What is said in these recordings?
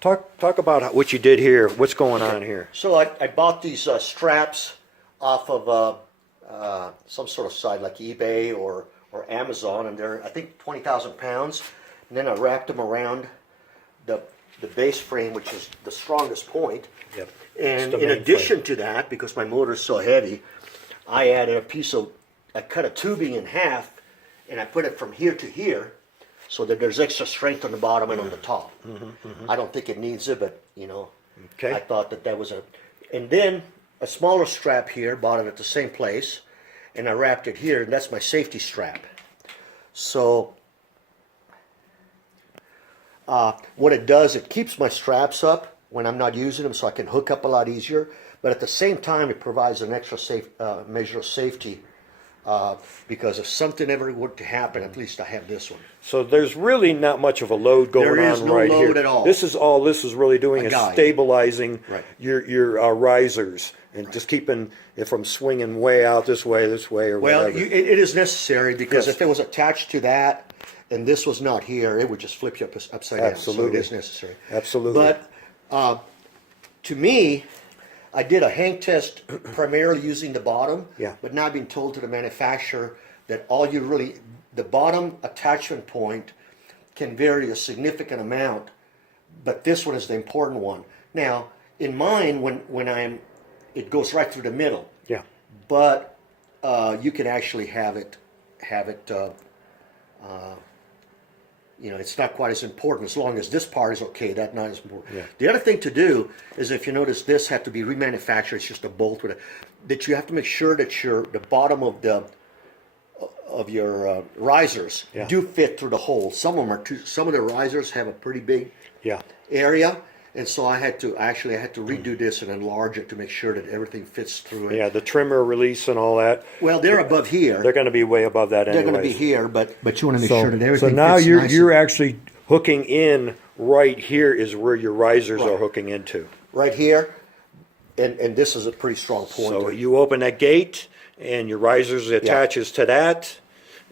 Talk about what you did here. What's going on here? So I bought these straps off of some sort of site like eBay or Amazon, and they're, I think, 20,000 pounds. And then I wrapped them around the base frame, which is the strongest point. Yep. And in addition to that, because my motor is so heavy, I added I cut a tubing in half, and I put it from here to here, so that there's extra strength on the bottom and on the top. I don't think it needs it, but Okay. I thought that was and then a smaller strap here, bought it at the same place, and I wrapped it here, and that's my safety strap. So what it does, it keeps my straps up when I'm not using them, so I can hook up a lot easier. But at the same time, it provides an extra measure of safety, because if something ever were to happen, at least I have this one. So there's really not much of a load going on right here. There is no load at all. This is really doing is guide. stabilizing Right. your risers and just keeping it from swinging way out this way, or Well, whatever. it is necessary, because Yes. if it was attached to that and this was not here, it would just flip you upside down. So Absolutely. it is necessary. Absolutely. But to me, I did a hang test primarily using the bottom, Yeah. but now I've been told to the manufacturer that the bottom attachment point can vary a significant amount, but this one is the important one. Now, in mine, it goes right through the middle, Yeah. but you can actually have it. It's not quite as important as long as this part is okay. That's not as important. Yeah. The other thing to do is, if you notice, this had to be remanufactured. It's just a bolt with that you have to make sure that the bottom of your risers Yeah. do fit through the hole. Some of them some of the risers have a pretty big Yeah. area, and so I had to redo this and enlarge it to make sure that everything fits through it. Yeah, the trimmer release and all that. Well, they're above here. They're going to be way above that anyway. They're going to be here, but you want to make sure that everything So now fits you're nice you're actually hooking in right here is where your risers are Right. hooking into. right here, and this is a pretty strong point. So you open that gate and your risers attaches to that,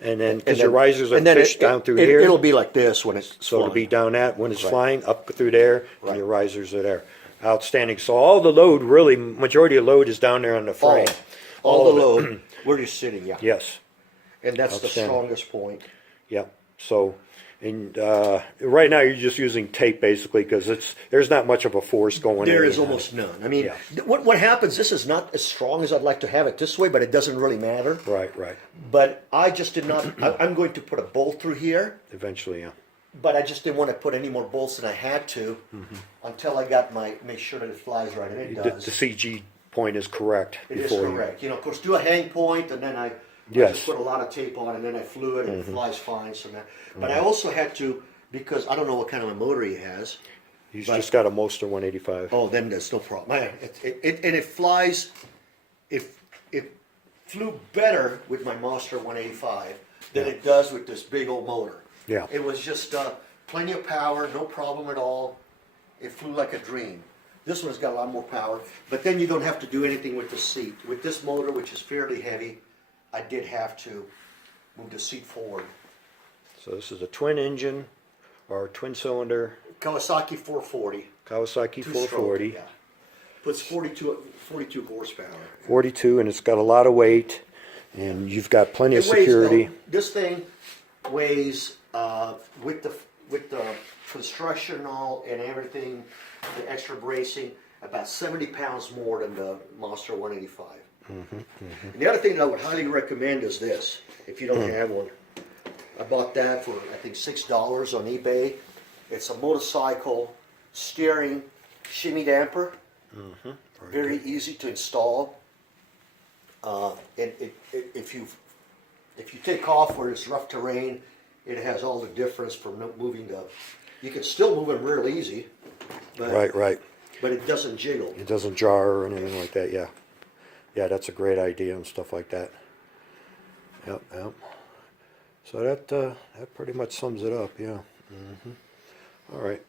and then because your risers are fished down through here, It'll be like this when it's so it'll be flying. down that when it's Right. flying up through there, Right. and your risers are there. Outstanding. So all the load, really, majority of load is down there on the frame. all of the it. load. We're just sitting, yeah. Yes. And that's the Outstanding. strongest point. Yep. So, and right now you're just using tape basically because there's not much of a force going in. There is almost none. I mean, Yeah. what happens? This is not as strong as I'd like to have it this way, but it doesn't really matter. Right. But I just did not. I'm going to put a bolt through here. Eventually, yeah. But I just didn't want to put any more bolts than I had to until I got make sure that it flies right, and it The does. CG point is correct. It is before correct. Of course, do a hang point, and then I Yes. just put a lot of tape on, and then I flew it, and it flies fine. So now, but I also had to, because I don't know what kind of a motor he has. He's but- just got a Moster 185. Oh, then there's no problem. And it flies. It flew better with my Monster 185 than it does with this big old motor. Yeah. It was just plenty of power, no problem at all. It flew like a dream. This one's got a lot more power, but then you don't have to do anything with the seat. With this motor, which is fairly heavy, I did have to move the seat forward. So this is a twin engine or twin cylinder Kawasaki 440. Kawasaki Two-stroke, 440. Yeah. Puts 42 horsepower. 42, and it's got a lot of weight, and you've got plenty of It weighs, security. this thing weighs with the construction and all and everything, the extra bracing, about 70 pounds more than the Monster 185. And the other thing that I would highly recommend is this, if you don't have one. I bought that for, I think, $6 on eBay. It's a motorcycle steering shimmy damper. Very easy to install. And if you take off where it's rough terrain, it has all the difference for moving you can still move them real easy, but, Right. but it doesn't jiggle. It doesn't jar or anything like that, yeah. Yeah, that's a great idea and stuff like that. Yep. So that pretty much sums it up, yeah. All right.